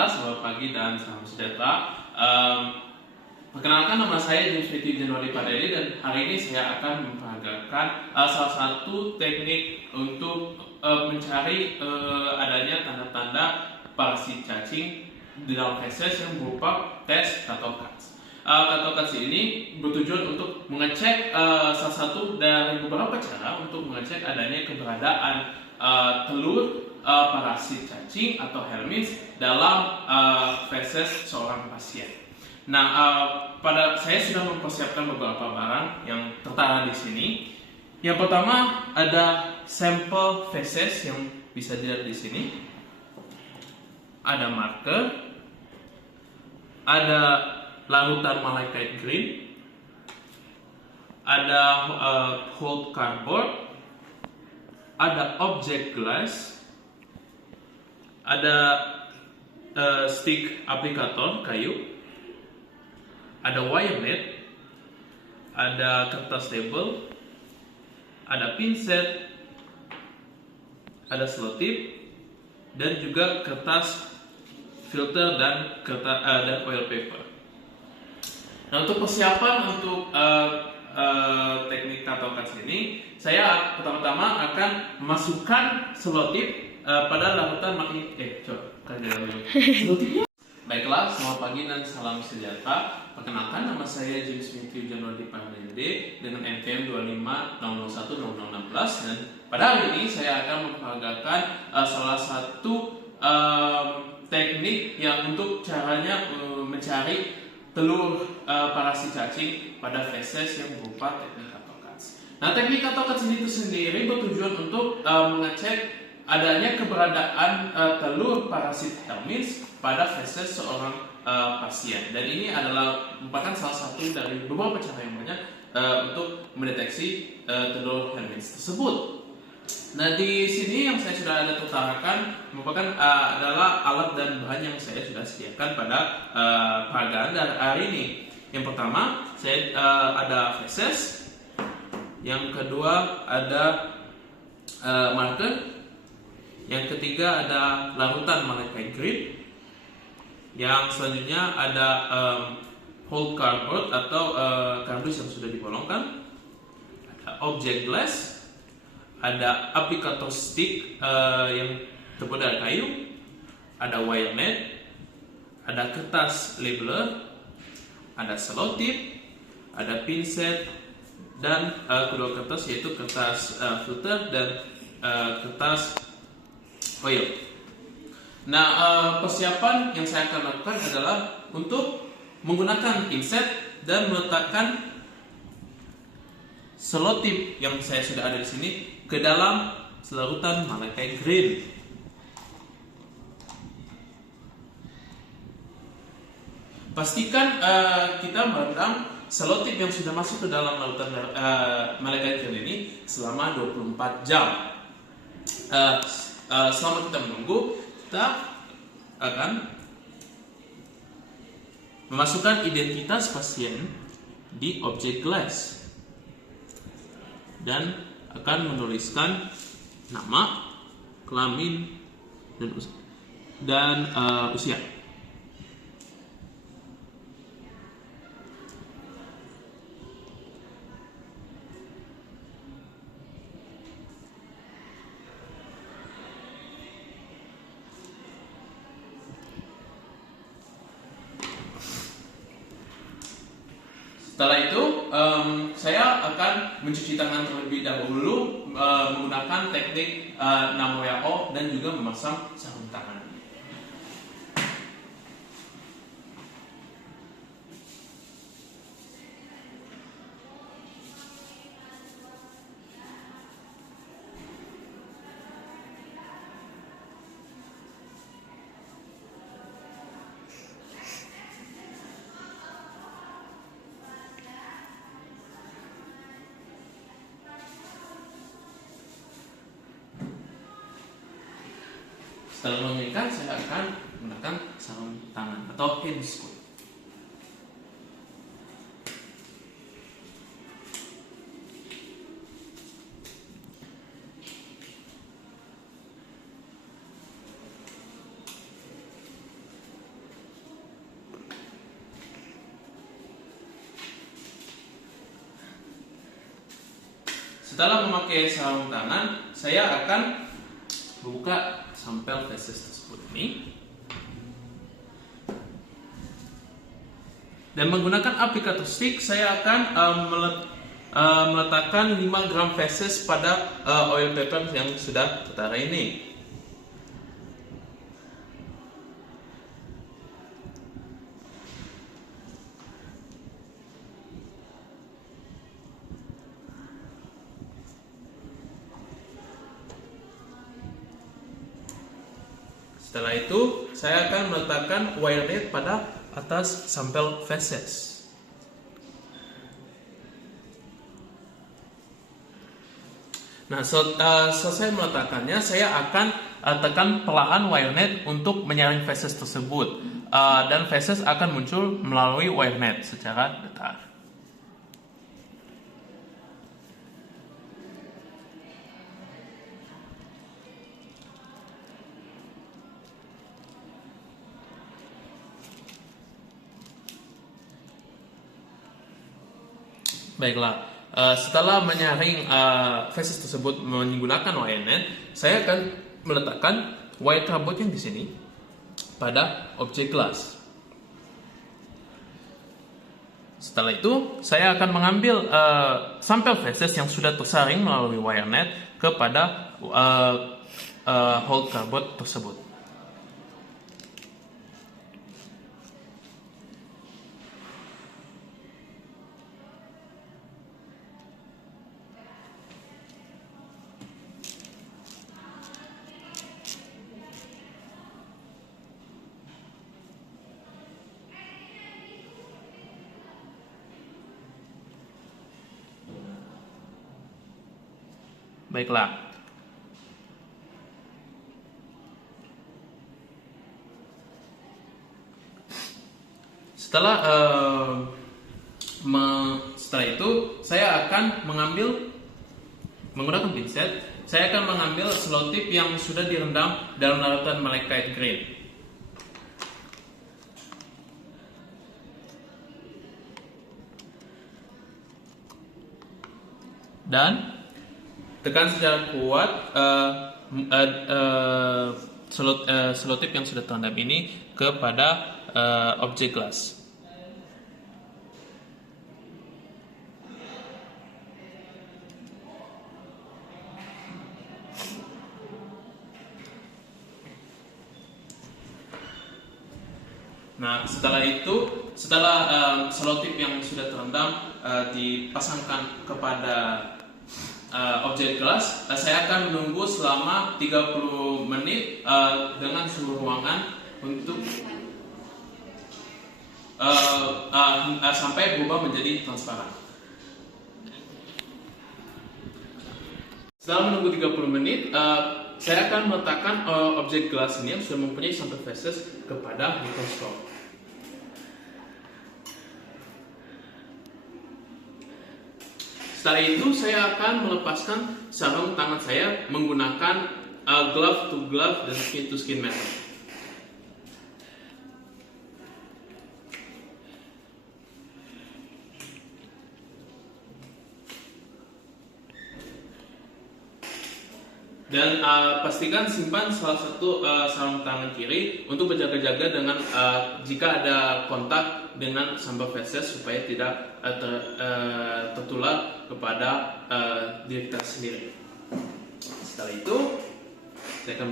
Baiklah, selamat pagi dan salam sejahtera. Perkenalkan, nama saya James Fitri Januari Padeli, dan hari ini saya akan memperagakan salah satu teknik untuk mencari adanya tanda-tanda parasit cacing di dalam feses yang berupa tes Kato-Katz. Kato-Katz ini bertujuan untuk mengecek salah satu dari beberapa cara untuk mengecek adanya keberadaan telur parasit cacing atau helminths dalam feses seorang pasien. Nah, saya sudah mempersiapkan beberapa barang yang tertara di sini. Yang pertama ada sampel feses yang bisa dilihat di sini. Ada marker, ada larutan malachite green, ada whole cardboard, ada object glass, ada stick aplikator kayu, ada wire net, ada kertas tebel, ada pinset, ada selotip, dan juga kertas filter dan oil paper. Nah, untuk persiapan untuk teknik Kato-Katz ini, saya pertama-tama akan memasukkan selotip pada larutan selotip. Baiklah, selamat pagi dan salam sejahtera. Perkenalkan, nama saya James Fitri Januari Padeli dengan NPM 25001016, dan pada hari ini saya akan memperagakan salah satu teknik yang untuk caranya mencari telur parasit cacing pada feses yang berupa teknik Kato-Katz. Nah, teknik Kato-Katz itu sendiri bertujuan untuk mengecek adanya keberadaan telur parasit helminths pada feses seorang pasien, dan ini adalah merupakan salah satu dari beberapa cara yang banyak untuk mendeteksi telur helminths tersebut. Nah, di sini yang saya sudah ada tertarakan merupakan adalah alat dan bahan yang saya sudah sediakan pada peragaan hari ini. Yang pertama, saya ada feses. Yang kedua ada marker. Yang ketiga ada larutan malachite green. Yang selanjutnya ada whole cardboard atau kardus yang sudah dibolongkan. Ada object glass. Ada aplikator stick yang terbuat dari kayu, ada wire net, ada kertas labeler, ada selotip, ada pinset, dan kedua kertas yaitu kertas filter dan kertas oil. Nah, persiapan yang saya akan lakukan adalah untuk menggunakan pinset dan meletakkan selotip yang saya sudah ada di sini ke dalam larutan malachite green. Pastikan kita merendam selotip yang sudah masuk ke dalam larutan malachite green ini selama 24 jam. Selama kita menunggu, kita akan memasukkan identitas pasien di object glass dan akan menuliskan nama, kelamin, dan usia. Setelah itu, saya akan mencuci tangan terlebih dahulu menggunakan teknik Namoya-O dan juga memasang sarung tangan. Setelah menginginkan, saya akan menggunakan sarung tangan atau handscoot. setelah memakai sarung tangan, saya akan membuka sampel feses tersebut ini. Dan menggunakan aplikator stick, saya akan meletakkan 5 gram feses pada oil paper yang sudah tertara ini. Setelah itu, saya akan meletakkan wire net pada atas sampel feses. Nah, selesai meletakkannya, saya akan tekan perlahan wire net untuk menyaring feses tersebut, dan feses akan muncul melalui wire net secara datar. Baiklah, setelah menyaring feses tersebut menggunakan wire net, saya akan meletakkan wire cardboard yang di sini pada objek gelas. Setelah itu, saya akan mengambil sampel feses yang sudah tersaring melalui wire net kepada hold cardboard tersebut. Baiklah. Setelah itu, saya akan menggunakan pinset. Saya akan mengambil selotip yang sudah direndam dalam larutan malachite green. Dan tekan secara kuat selotip yang sudah terendam ini kepada objek gelas. Nah, setelah selotip yang sudah terendam dipasangkan kepada objek gelas, saya akan menunggu selama 30 menit dengan suhu ruangan untuk sampai berubah menjadi transparan. Setelah menunggu 30 menit, saya akan meletakkan objek gelas ini yang sudah mempunyai sampel feses kepada mikroskop. Setelah itu, saya akan melepaskan sarung tangan saya menggunakan glove to glove dan skin to skin method. Dan pastikan simpan salah satu sarung tangan kiri untuk berjaga-jaga dengan jika ada kontak dengan sampel feses supaya tidak tertular kepada diri kita sendiri. Setelah itu, saya akan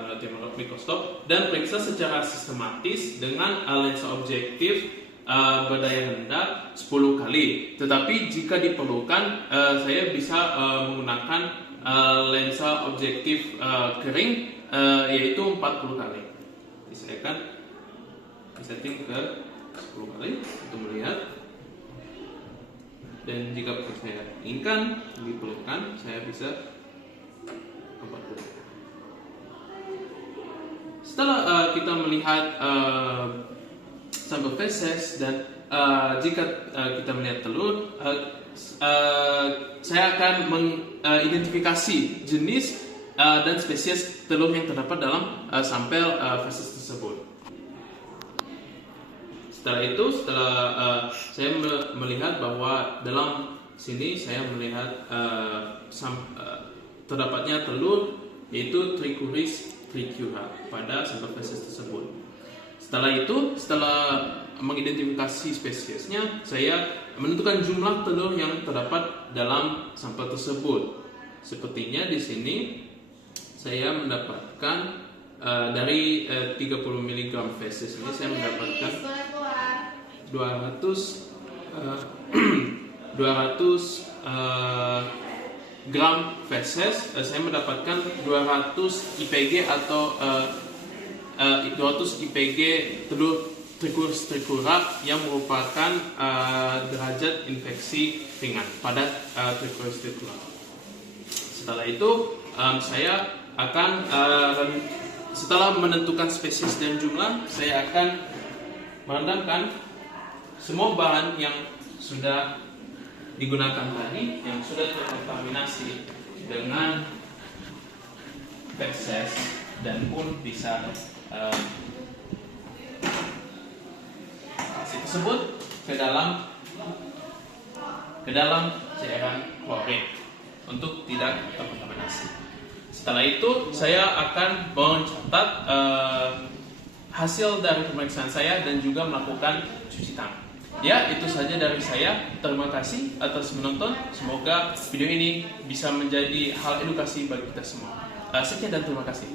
melatih mikroskop dan periksa secara sistematis dengan lensa objektif berdaya rendah 10 kali. Tetapi jika diperlukan, saya bisa menggunakan lensa objektif kering yaitu 40 kali. Jadi saya akan setting ke 10 kali untuk melihat. Dan jika saya inginkan diperlukan, saya bisa 40. Setelah kita melihat sampel feses dan jika kita melihat telur, saya akan mengidentifikasi jenis dan spesies telur yang terdapat dalam sampel feses tersebut. Setelah itu, saya melihat bahwa dalam sini saya melihat terdapatnya telur yaitu Trichuris tricura pada sampel feses tersebut. Setelah mengidentifikasi spesiesnya, saya menentukan jumlah telur yang terdapat dalam sampel tersebut. Sepertinya di sini saya mendapatkan dari 30 mg feses ini saya mendapatkan 200 gram feses. Saya mendapatkan 200 IPG atau 200 IPG telur Trichuris tricura yang merupakan derajat infeksi ringan pada Trichuris tricura. Setelah itu saya akan setelah menentukan spesies dan jumlah, saya akan merendamkan semua bahan yang sudah digunakan tadi, yang sudah terkontaminasi dengan feses dan pun bisa tersebut ke dalam cairan klorin untuk tidak terkontaminasi. Setelah itu saya akan mencatat hasil dari pemeriksaan saya dan juga melakukan cuci tangan. Ya, itu saja dari saya. Terima kasih atas menonton. Semoga video ini bisa menjadi hal edukasi bagi kita semua. Sekian dan terima kasih.